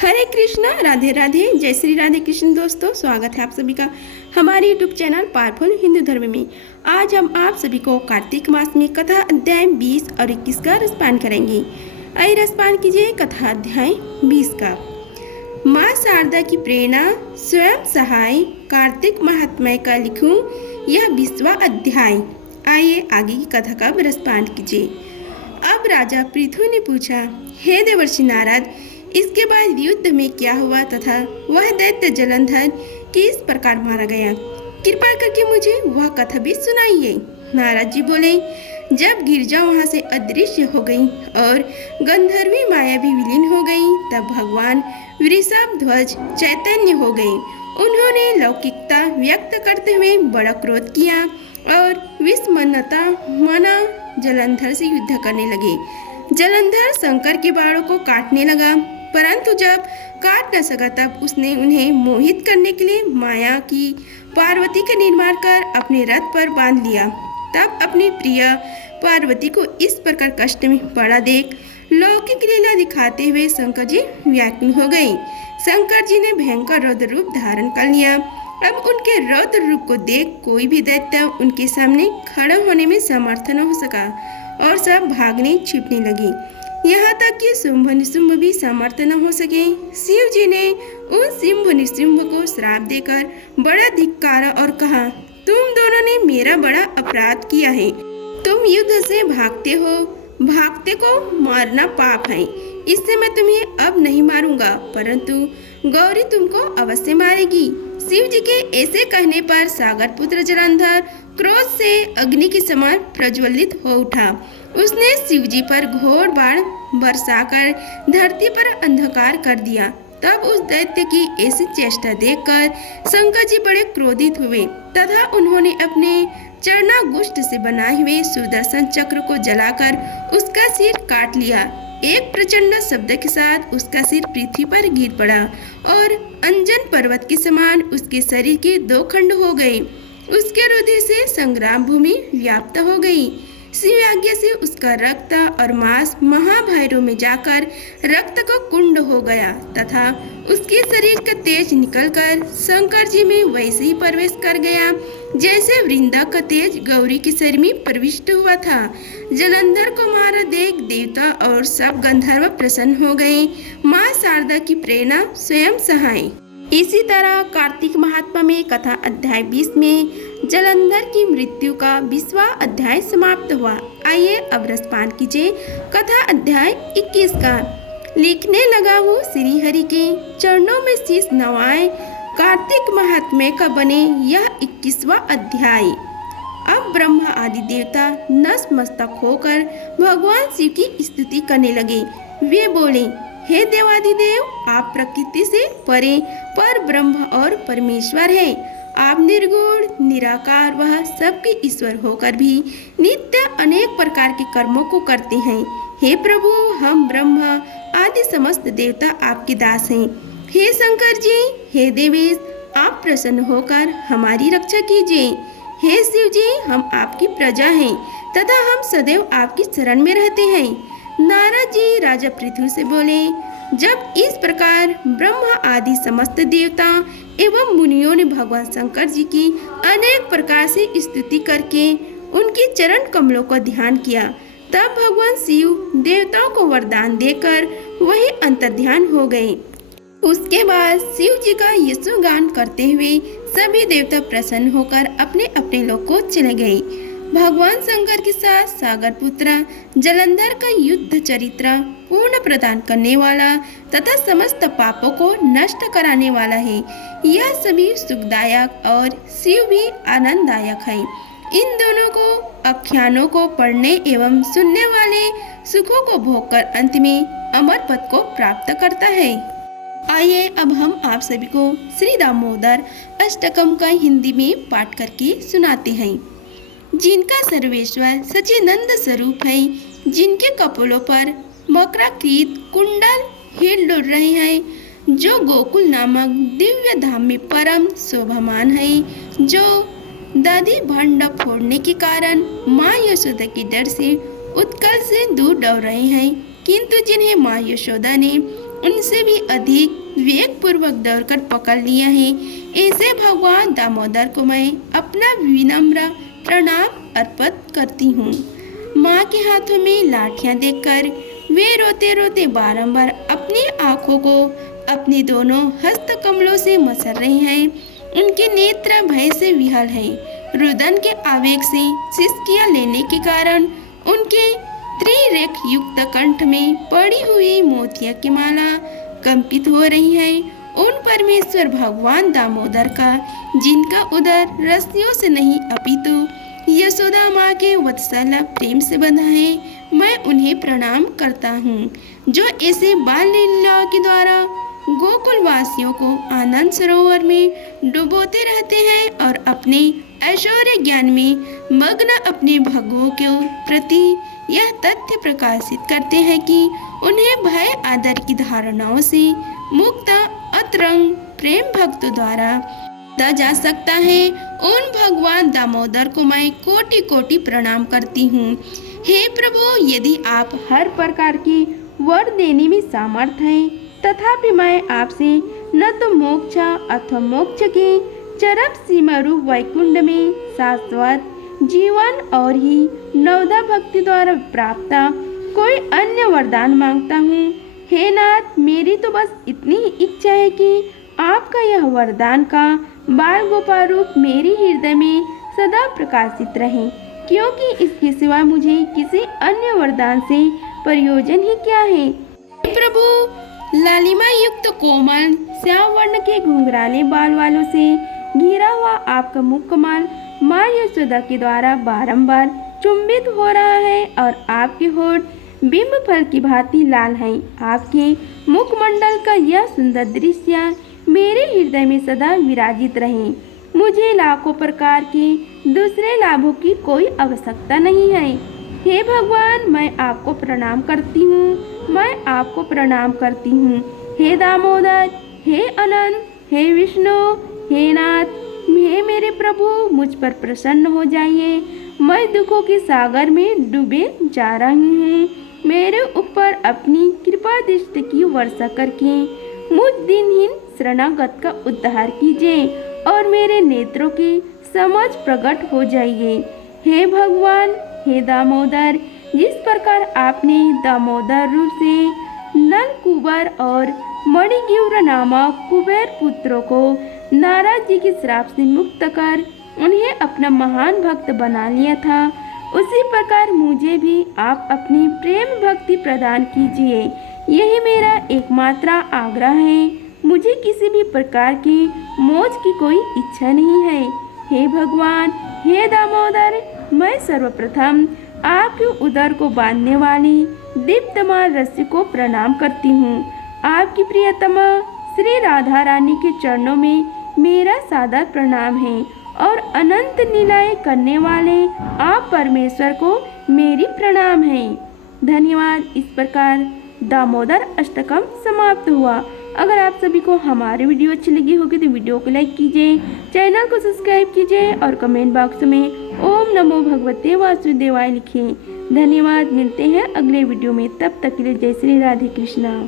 हरे कृष्णा, राधे राधे, जय श्री राधे कृष्ण। दोस्तों, स्वागत है आप सभी का हमारे यूट्यूब चैनल पावरफुल हिंदू धर्म में। आज हम आप सभी को कार्तिक मास में कथा अध्याय 20 और 21 का रसपान करेंगे। आइए रसपान कीजिए कथा अध्याय 20 का। माँ शारदा की प्रेरणा स्वयं सहाय कार्तिक महात्म्य का लिखूं यह 20वां अध्याय। आइए आगे की कथा का रसपान कीजिए। अब राजा पृथु ने पूछा, हे देवर्षि नारद, इसके बाद युद्ध में क्या हुआ तथा वह दैत्य जलंधर किस प्रकार मारा गया? कृपा करके मुझे वह कथा भी सुनाइए। नारद जी बोले, जब गिरजा वहां से अदृश्य हो गई और गंधर्वी माया भी विलीन हो गई, तब भगवान वृषभ ध्वज चैतन्य हो गए। उन्होंने लौकिकता व्यक्त करते हुए बड़ा क्रोध किया और विस्मन्नता मना जलंधर से युद्ध करने लगे। जलंधर शंकर के बाणों को काटने लगा, परंतु जब काट न सका तब उसने उन्हें मोहित करने के लिए माया की पार्वती का निर्माण कर अपने रथ पर बांध लिया। तब अपनी प्रिय पार्वती को इस प्रकार कष्ट में पड़ा देख लौकिक लीला दिखाते हुए शंकर जी व्याकुल हो गए। शंकर जी ने भयंकर रौद्र रूप धारण कर लिया। अब उनके रौद्र रूप को देख कोई भी दैत्य उनके सामने खड़ा होने में समर्थ न हो सका और सब भागने छिपने लगे। यहाँ तक कि शुंभ निशुंभ भी समर्थ न हो सके। शिव जी ने उन शुंभ निशुंभ को श्राप देकर बड़ा धिक्कारा और कहा, तुम दोनों ने मेरा बड़ा अपराध किया है। तुम युद्ध से भागते हो, भागते को मारना पाप है। इससे मैं तुम्हें अब नहीं मारूंगा, परंतु गौरी तुमको अवश्य मारेगी। शिव जी के ऐसे कहने पर सागर पुत्र जलंधर क्रोध से अग्नि के समान प्रज्वलित हो उठा। उसने शिव जी पर घोर बाण बरसाकर धरती पर अंधकार कर दिया। तब उस दैत्य की ऐसी चेष्टा देखकर शंकर जी बड़े क्रोधित हुए तथा उन्होंने अपने चरणागुष्ठ से बनाए हुए सुदर्शन चक्र को जलाकर उसका सिर काट लिया। एक प्रचंड शब्द के साथ उसका सिर पृथ्वी पर गिर पड़ा और अंजन पर्वत के समान उसके शरीर के 2 खंड हो गए। उसके रुधिर से संग्राम भूमि व्याप्त हो गई। शिव आज्ञा से उसका रक्त और मांस महाभैरव में जाकर रक्त का कुंड हो गया तथा उसके शरीर का तेज निकलकर शंकर जी में वैसे ही प्रवेश कर गया जैसे वृंदा का तेज गौरी के शरीर में प्रविष्ट हुआ था। जलंधर को मारा देख देवता और सब गंधर्व प्रसन्न हो गए। माँ शारदा की प्रेरणा स्वयं सहाय। इसी तरह कार्तिक महात्मा में कथा अध्याय 20 में जलंधर की मृत्यु का 20वां अध्याय समाप्त हुआ। आइए अब रसपान कीजिए कथा अध्याय 21 का। लिखने लगा हूँ श्री हरि के चरणों में शीश नवाए, कार्तिक महात्म्य का बने यह 21वां अध्याय। अब ब्रह्मा आदि देवता नतमस्तक होकर भगवान शिव की स्तुति करने लगे। वे बोले, हे देवाधिदेव, आप प्रकृति से परे पर ब्रह्म और परमेश्वर हैं। आप निर्गुण निराकार वह सबके ईश्वर होकर भी नित्य अनेक प्रकार के कर्मों को करते हैं। हे प्रभु, हम ब्रह्मा आदि समस्त देवता आपके दास हैं। हे शंकर जी, हे देवेश, आप प्रसन्न होकर हमारी रक्षा कीजिए। हे शिव जी, हम आपकी प्रजा हैं तथा हम सदैव आपकी शरण में रहते हैं। नारद जी राजा पृथु से बोले, जब इस प्रकार ब्रह्मा आदि समस्त देवता एवं मुनियों ने भगवान शंकर जी की अनेक प्रकार से स्तुति करके उनके चरण कमलों का ध्यान किया, तब भगवान शिव देवताओं को वरदान देकर वही अंतर्ध्यान हो गए। उसके बाद शिव जी का यशोगान करते हुए सभी देवता प्रसन्न होकर अपने अपने लोक को चले गए। भगवान शंकर के साथ सागर पुत्र जलंधर का युद्ध चरित्र पूर्ण प्रदान करने वाला तथा समस्त पापों को नष्ट कराने वाला है। यह सभी सुखदायक और शिव भी आनंददायक है। इन दोनों को आख्यानों को पढ़ने एवं सुनने वाले सुखों को भोगकर अंत में अमर पद को प्राप्त करता है। आइए अब हम आप सभी को श्री दामोदर अष्टकम का हिंदी में पाठ करके सुनाते हैं। जिनका सर्वेश्वर सच्चिदानंद स्वरूप है, जिनके कपोलों पर मकराकृत कुंडल हिल डुल रहे हैं, जो गोकुल नामक दिव्य धाम में परम शोभामान है, जो दादी भंड फोड़ने के कारण माँ यशोदा के डर से उत्कल से दूर दौड़ रहे हैं, किंतु जिन्हें माँ यशोदा ने उनसे भी अधिक वेग पूर्वक दौड़कर पकड़ लिया है। ऐसे भगवान दामोदर को मैं अपना विनम्र प्रणाम अर्पित करती हूँ। माँ के हाथों में लाठियाँ देखकर वे रोते रोते बारंबार अपनी आंखों को अपने दोनों हस्त कमलों से मसर रहे हैं। उनके नेत्र भय से विहल है। रुदन के आवेग से सिसकियाँ लेने के कारण उनके त्रिरेख युक्त कंठ में पड़ी हुई मोतिया की माला कंपित हो रही है। उन परमेश्वर भगवान दामोदर का, जिनका उदर रस्सियों से नहीं अपितु यशोदा माँ के वत्सल प्रेम से बंधा है, मैं उन्हें प्रणाम करता हूँ, जो ऐसे बाल लीलाओं के द्वारा गोकुल वासियों को आनंद सरोवर में डुबोते रहते हैं और अपने ऐश्वर्य ज्ञान में मग्न अपने भगवों के प्रति यह तथ्य प्रकाशित करते हैं कि उन्हें भय आदर की धारणाओं से मुक्त अतरंग प्रेम भक्तों द्वारा दा जा सकता है। उन भगवान दामोदर को मैं कोटि कोटि प्रणाम करती हूँ। हे प्रभु, यदि आप हर प्रकार की वर देने में समर्थ हैं, तथापि मैं आपसे न तो मोक्ष अथवा मोक्ष के चरम सीमा रूप वैकुंठ में शाश्वत जीवन और ही नवदा भक्ति द्वारा प्राप्त कोई अन्य वरदान मांगता हूँ। हे नाथ, मेरी तो बस इतनी ही इच्छा है कि आपका यह वरदान का बाल गोपाल रूप मेरे हृदय में सदा प्रकाशित रहे, क्योंकि इसके सिवा मुझे किसी अन्य वरदान से प्रयोजन ही क्या है। प्रभु, लालिमा युक्त कोमल श्याम वर्ण के घुंघराले बाल वालों से घिरा हुआ आपका मुख कमल माँ यशोदा के द्वारा बारंबार चुंबित हो रहा है और आपके होठ बिंब फल की भांति लाल है। आपके मुखमंडल का यह सुंदर दृश्य मेरे हृदय में सदा विराजित रहे। मुझे लाखों प्रकार के दूसरे लाभों की कोई आवश्यकता नहीं है। हे भगवान, मैं आपको प्रणाम करती हूँ, मैं आपको प्रणाम करती हूँ। हे दामोदर, हे अनंत, हे विष्णु, हे नाथ, हे मेरे प्रभु, मुझ पर प्रसन्न हो जाइए। मैं दुखों के सागर में डूबे जा रही हूँ। मेरे ऊपर अपनी कृपा दृष्टि की वर्षा करके मुझ दिनहीन शरणागत का उद्धार कीजिए और मेरे नेत्रों की समझ प्रकट हो जाइए। हे भगवान, हे दामोदर, जिस प्रकार आपने दामोदर रूप से नल कुबर और मणिग्रीव नामक कुबेर पुत्रों को नारद जी के श्राप से मुक्त कर उन्हें अपना महान भक्त बना लिया था, उसी प्रकार मुझे भी आप अपनी प्रेम भक्ति प्रदान कीजिए। यही मेरा एकमात्र आग्रह है। मुझे किसी भी प्रकार की मौज की कोई इच्छा नहीं है। हे भगवान, हे दामोदर, मैं सर्वप्रथम आपके उदर को बांधने वाली दीप्तमान रस्सी को प्रणाम करती हूँ। आपकी प्रियतमा श्री राधा रानी के चरणों में मेरा सादर प्रणाम है और अनंत लीलाएं करने वाले आप परमेश्वर को मेरी प्रणाम है। धन्यवाद। इस प्रकार दामोदर अष्टकम समाप्त हुआ। अगर आप सभी को हमारी वीडियो अच्छी लगी होगी तो वीडियो को लाइक कीजिए, चैनल को सब्सक्राइब कीजिए और कमेंट बॉक्स में ओम नमो भगवते वासुदेवाय लिखिए। धन्यवाद। मिलते हैं अगले वीडियो में, तब तक के लिए जय श्री राधे कृष्णा।